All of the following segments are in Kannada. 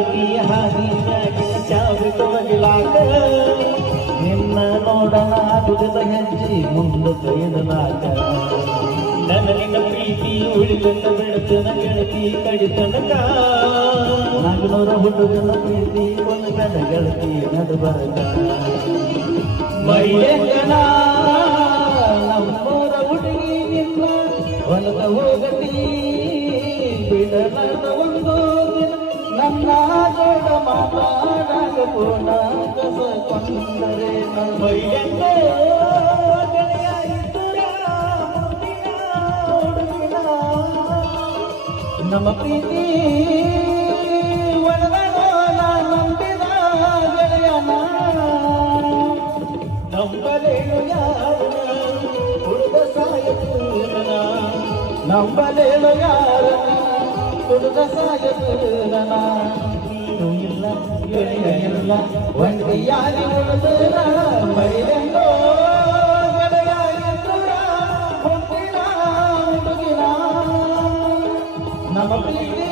ಕಾಲಕಿಯ ಹಾದಿಯಾಗಿನ ಚಾವಿ ತೊಡಗಿಲಾಕ ನಿನ್ನ ನೋಡಣ ದುಡಿದ ಹೆಜ್ಜೆ ಮುಂದಕ್ಕೆ ಇಡಲಾಕ ನನ್ನ ನಿನ್ನ ಪ್ರೀತಿ ಉಳಿದನ್ನ ಬೆಳತನ ಗೆಳತಿ ಕಡಿತನಕ ನಾಲ್ಕುನೂರ ಹುಡುಗನ ಪ್ರೀತಿ ಒಂದು ಗಡ ಗೆಳತಿ ನಡು ಬರಕ ಮೈಯಂಗನ ನಮ್ಮೂರ ಹುಡುಗಿ ನಿನ್ನ ಹೊಲದ ಹೋಗತಿ ಬಿಡಲಾದ ಒಂದು ದಿನ ನನ್ನ ಜೋಡ ಮಾತಾಡಾಗ ಪೂರ್ಣ ಕಸಕೊಂಡರೆ ಮೈಯಂಗ ನಮ್ಮ ಪ್ರೀತಿ ಒಳಗಡೋಣ ನಂಬಿದ ಗೆಳೆಯನ ನಂಬಲೇನು ಯಾರನ ಹುಡುಗ ಸಾಯತನ ನಂಬಲೇನು ಯಾರನ ಹುಡುಗ ಸಾಯತನ ನೀನು ಇಲ್ಲ ಗೆಳೆಯ ಇಲ್ಲ ಒಂಟಿಯಾಗಿ ಉಳಿದ ಮೈಲೆಂದೋ ಗೆಳೆಯ ಎದುರ ಹೊಂದಿನ ಹುಡುಗಿನ ನಮ್ಮ ಪ್ರೀತಿ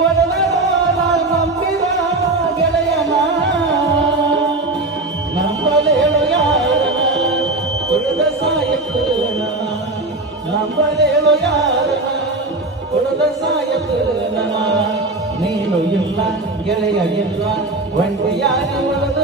ಒಡಲೋಣ ನಂಬಿದ ಗೆಳೆಯನ ನಂಬಲೇಳು ಯಾರನ ಉಳಿದ ಸಾಯಕನ ನಂಬಲೇಳು ಯಾರನ ಉಳಿದ ಸಾಯಕನ ನೀನು ಇಲ್ಲ ಗೆಳೆಯ ಇಲ್ಲ ಒಂಟಿಯಾಗಿ ಉಳಿದ